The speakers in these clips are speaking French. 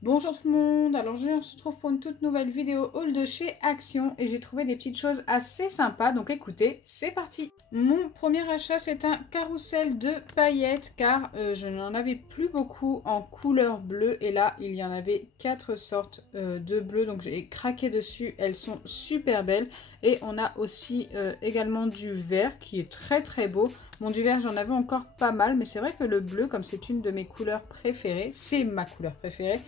Bonjour tout le monde, alors on se retrouve pour une toute nouvelle vidéo haul de chez Action et j'ai trouvé des petites choses assez sympas, donc écoutez, c'est parti. Mon premier achat c'est un carrousel de paillettes car je n'en avais plus beaucoup en couleur bleue et là il y en avait 4 sortes de bleu, donc j'ai craqué dessus, elles sont super belles et on a aussi également du vert qui est très beau. Bon, du vert j'en avais encore pas mal, mais c'est vrai que le bleu, comme c'est une de mes couleurs préférées, c'est ma couleur préférée,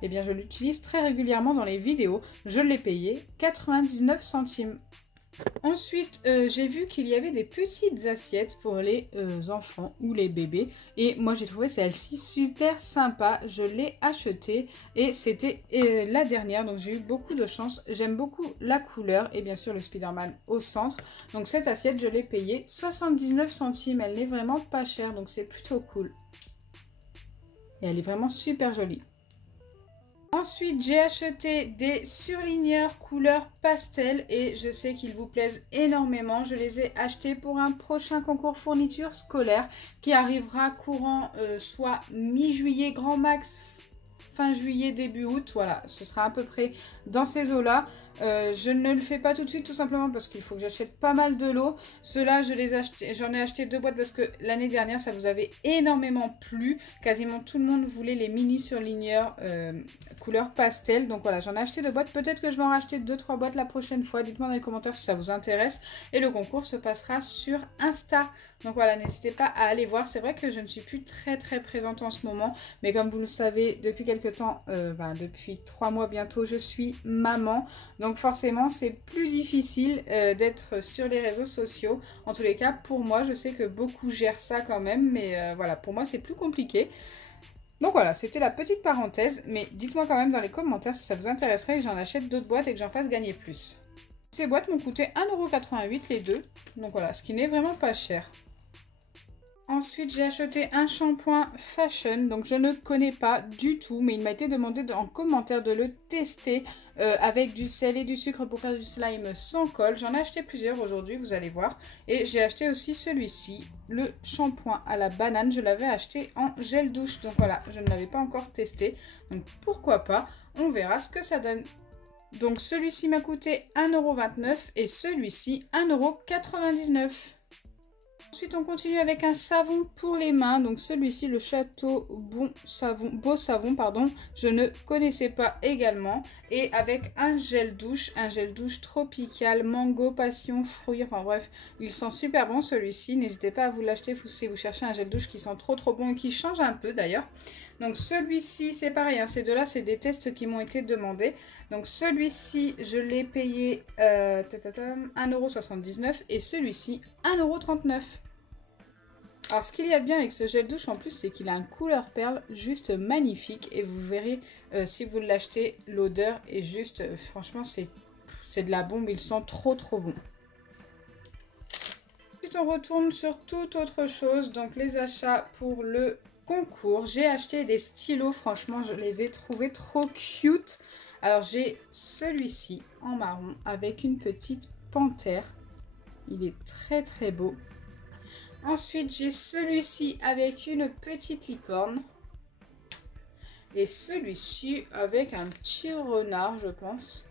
eh bien je l'utilise très régulièrement dans les vidéos. Je l'ai payé 99 centimes. Ensuite, j'ai vu qu'il y avait des petites assiettes pour les enfants ou les bébés. Et moi, j'ai trouvé celle-ci super sympa. Je l'ai achetée et c'était la dernière. Donc, j'ai eu beaucoup de chance. J'aime beaucoup la couleur et bien sûr le Spider-Man au centre. Donc, cette assiette, je l'ai payée 79 centimes. Elle n'est vraiment pas chère, donc c'est plutôt cool. Et elle est vraiment super jolie. Ensuite, j'ai acheté des surligneurs couleur pastel et je sais qu'ils vous plaisent énormément. Je les ai achetés pour un prochain concours fourniture scolaire qui arrivera courant soit mi-juillet grand max, fin juillet, début août. Voilà, ce sera à peu près dans ces eaux-là. Je ne le fais pas tout de suite tout simplement parce qu'il faut que j'achète pas mal de lots. Ceux-là, j'en ai acheté 2 boîtes parce que l'année dernière, ça vous avait énormément plu. Quasiment tout le monde voulait les mini surligneurs couleur pastel. Donc voilà, j'en ai acheté 2 boîtes. Peut-être que je vais en racheter 2-3 boîtes la prochaine fois. Dites-moi dans les commentaires si ça vous intéresse. Et le concours se passera sur Insta. Donc voilà, n'hésitez pas à aller voir. C'est vrai que je ne suis plus très présente en ce moment. Mais comme vous le savez, depuis quelques temps, depuis 3 mois bientôt, je suis maman. Donc forcément, c'est plus difficile d'être sur les réseaux sociaux. En tous les cas, pour moi, je sais que beaucoup gèrent ça quand même. Mais voilà, pour moi, c'est plus compliqué. Donc voilà, c'était la petite parenthèse, mais dites-moi quand même dans les commentaires si ça vous intéresserait que j'en achète d'autres boîtes et que j'en fasse gagner plus. Ces boîtes m'ont coûté 1,88 € les deux, donc voilà, ce qui n'est vraiment pas cher. Ensuite, j'ai acheté un shampoing Fashion, donc je ne connais pas du tout, mais il m'a été demandé en commentaire de le tester avec du sel et du sucre pour faire du slime sans colle. J'en ai acheté plusieurs aujourd'hui, vous allez voir. Et j'ai acheté aussi celui-ci, le shampoing à la banane. Je l'avais acheté en gel douche, donc voilà, je ne l'avais pas encore testé. Donc pourquoi pas, on verra ce que ça donne. Donc celui-ci m'a coûté 1,29 € et celui-ci 1,99 €. Ensuite, on continue avec un savon pour les mains. Donc celui-ci, le Château Beau Savon, pardon, je ne connaissais pas également. Et avec un gel douche tropical, mango, passion, fruits. Enfin bref, il sent super bon celui-ci. N'hésitez pas à vous l'acheter si vous cherchez un gel douche qui sent trop bon et qui change un peu d'ailleurs. Donc celui-ci, c'est pareil, hein, ces deux-là, c'est des tests qui m'ont été demandés. Donc celui-ci, je l'ai payé 1,79 € et celui-ci 1,39 €. Alors ce qu'il y a de bien avec ce gel douche en plus, c'est qu'il a une couleur perle juste magnifique. Et vous verrez, si vous l'achetez, l'odeur est juste, franchement, c'est de la bombe, il sent trop bon. Ensuite, on retourne sur toute autre chose, donc les achats pour le concours. J'ai acheté des stylos, franchement, je les ai trouvés trop cute. Alors j'ai celui-ci en marron avec une petite panthère. Il est très beau. Ensuite, j'ai celui-ci avec une petite licorne. Et celui-ci avec un petit renard, je pense.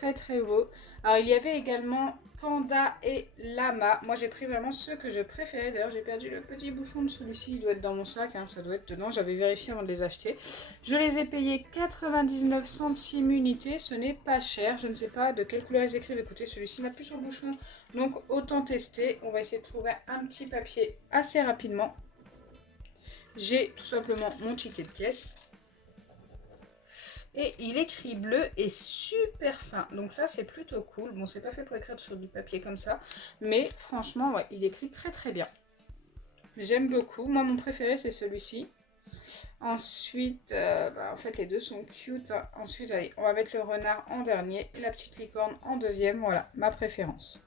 Très beau. Alors, il y avait également panda et lama. Moi, j'ai pris vraiment ceux que je préférais. D'ailleurs, j'ai perdu le petit bouchon de celui-ci. Il doit être dans mon sac, hein, ça doit être dedans. J'avais vérifié avant de les acheter. Je les ai payés 99 centimes unité. Ce n'est pas cher. Je ne sais pas de quelle couleur ils écrivent. Écoutez, celui-ci n'a plus son bouchon. Donc, autant tester. On va essayer de trouver un petit papier assez rapidement. J'ai tout simplement mon ticket de caisse. Et il écrit bleu et super fin. Donc ça, c'est plutôt cool. Bon, c'est pas fait pour écrire sur du papier comme ça. Mais franchement, ouais, il écrit très bien. J'aime beaucoup. Moi, mon préféré, c'est celui-ci. Ensuite, en fait, les deux sont cute. Ensuite, allez, on va mettre le renard en dernier. Et la petite licorne en deuxième. Voilà, ma préférence.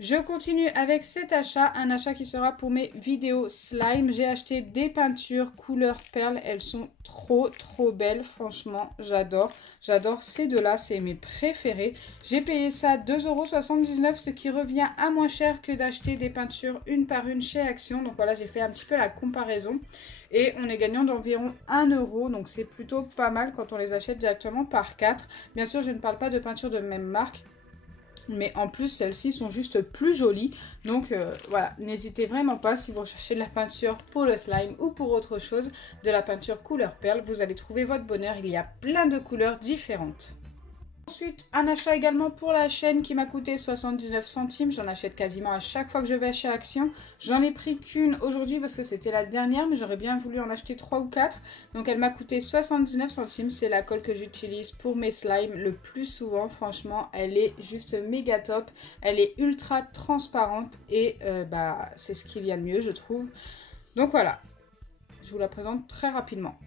Je continue avec cet achat, un achat qui sera pour mes vidéos slime. J'ai acheté des peintures couleur perle, elles sont trop belles, franchement j'adore. J'adore ces deux-là, c'est mes préférés. J'ai payé ça 2,79 €, ce qui revient à moins cher que d'acheter des peintures une par une chez Action. Donc voilà, j'ai fait un petit peu la comparaison. Et on est gagnant d'environ 1 €, donc c'est plutôt pas mal quand on les achète directement par 4. Bien sûr, je ne parle pas de peintures de même marque. Mais en plus, celles-ci sont juste plus jolies. Donc voilà, n'hésitez vraiment pas si vous recherchez de la peinture pour le slime ou pour autre chose, de la peinture couleur perle, vous allez trouver votre bonheur. Il y a plein de couleurs différentes. Ensuite, un achat également pour la chaîne qui m'a coûté 79 centimes. J'en achète quasiment à chaque fois que je vais chez Action. J'en ai pris qu'une aujourd'hui parce que c'était la dernière, mais j'aurais bien voulu en acheter 3 ou 4. Donc elle m'a coûté 79 centimes. C'est la colle que j'utilise pour mes slimes le plus souvent. Franchement, elle est juste méga top. Elle est ultra transparente et c'est ce qu'il y a de mieux, je trouve. Donc voilà, je vous la présente très rapidement.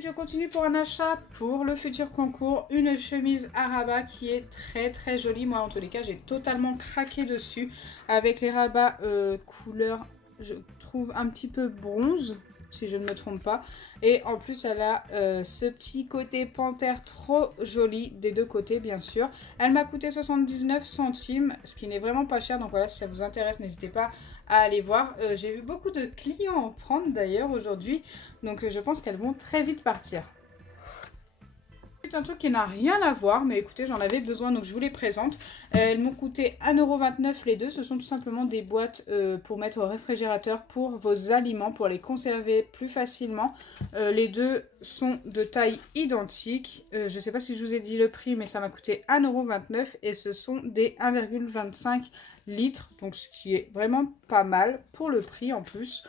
Je continue pour un achat pour le futur concours, une chemise à rabat qui est très jolie. Moi en tous les cas j'ai totalement craqué dessus avec les rabats couleur, je trouve un petit peu bronze si je ne me trompe pas. Et en plus elle a ce petit côté panthère trop joli des deux côtés bien sûr. Elle m'a coûté 79 centimes, ce qui n'est vraiment pas cher. Donc voilà, si ça vous intéresse n'hésitez pas à aller voir. J'ai vu beaucoup de clients en prendre d'ailleurs aujourd'hui. Donc je pense qu'elles vont très vite partir. C'est un truc qui n'a rien à voir, mais écoutez, j'en avais besoin, donc je vous les présente. Elles m'ont coûté 1,29 € les deux. Ce sont tout simplement des boîtes pour mettre au réfrigérateur pour vos aliments, pour les conserver plus facilement. Les deux sont de taille identique. Je ne sais pas si je vous ai dit le prix, mais ça m'a coûté 1,29 € et ce sont des 1,25 litres. Donc ce qui est vraiment pas mal pour le prix en plus.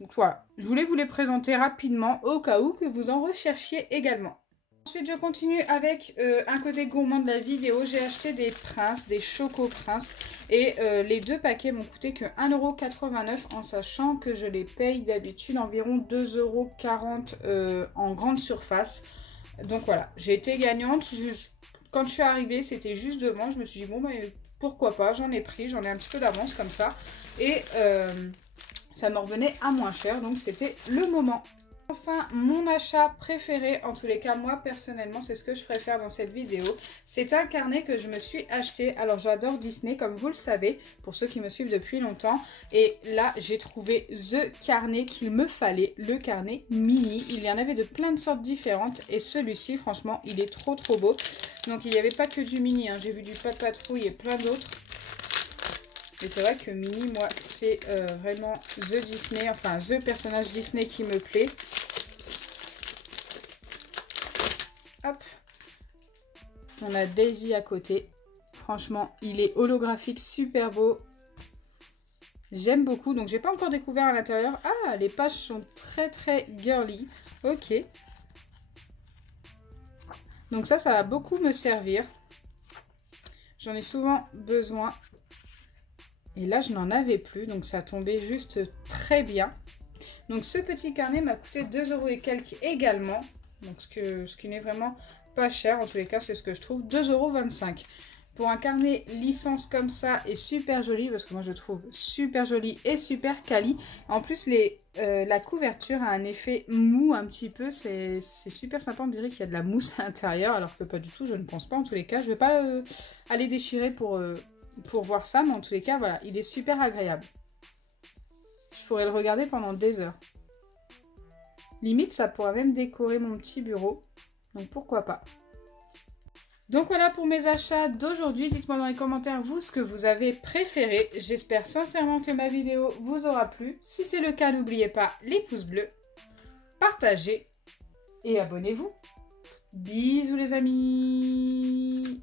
Donc voilà, je voulais vous les présenter rapidement au cas où que vous en recherchiez également. Ensuite, je continue avec un côté gourmand de la vidéo. J'ai acheté des Prince, des Choco Prince. Et les deux paquets m'ont coûté que 1,89 € en sachant que je les paye d'habitude environ 2,40 € en grande surface. Donc voilà, j'ai été gagnante. Quand je suis arrivée, c'était juste devant. Je me suis dit, bon, pourquoi pas, j'en ai pris. J'en ai un petit peu d'avance comme ça. Et ça me revenait à moins cher, donc c'était le moment. Enfin, mon achat préféré, en tous les cas, moi personnellement, c'est ce que je préfère dans cette vidéo. C'est un carnet que je me suis acheté. Alors, j'adore Disney, comme vous le savez, pour ceux qui me suivent depuis longtemps. Et là, j'ai trouvé the carnet qu'il me fallait, le carnet mini. Il y en avait de plein de sortes différentes. Et celui-ci, franchement, il est trop beau. Donc, il n'y avait pas que du mini, hein. J'ai vu du Pat' Patrouille et plein d'autres. Et c'est vrai que Minnie, moi, c'est vraiment the Disney, enfin the personnage Disney qui me plaît. Hop. On a Daisy à côté. Franchement, il est holographique, super beau. J'aime beaucoup. Donc, j'ai pas encore découvert à l'intérieur. Ah, les pages sont très girly. Ok. Donc ça va beaucoup me servir. J'en ai souvent besoin. Et là, je n'en avais plus, donc ça tombait juste très bien. Donc ce petit carnet m'a coûté 2 € et quelques également. Donc ce qui n'est vraiment pas cher, en tous les cas, c'est ce que je trouve, 2,25 €. Pour un carnet licence comme ça et super joli, parce que moi je trouve super joli et super quali. En plus, la couverture a un effet mou un petit peu, c'est super sympa, on dirait qu'il y a de la mousse à l'intérieur, alors que pas du tout, je ne pense pas en tous les cas. Je ne vais pas aller déchirer pour voir ça, mais en tous les cas, voilà, il est super agréable. Je pourrais le regarder pendant des heures. Limite, ça pourrait même décorer mon petit bureau, donc pourquoi pas. Donc voilà pour mes achats d'aujourd'hui. Dites-moi dans les commentaires, vous, ce que vous avez préféré. J'espère sincèrement que ma vidéo vous aura plu. Si c'est le cas, n'oubliez pas les pouces bleus, partagez et abonnez-vous. Bisous les amis!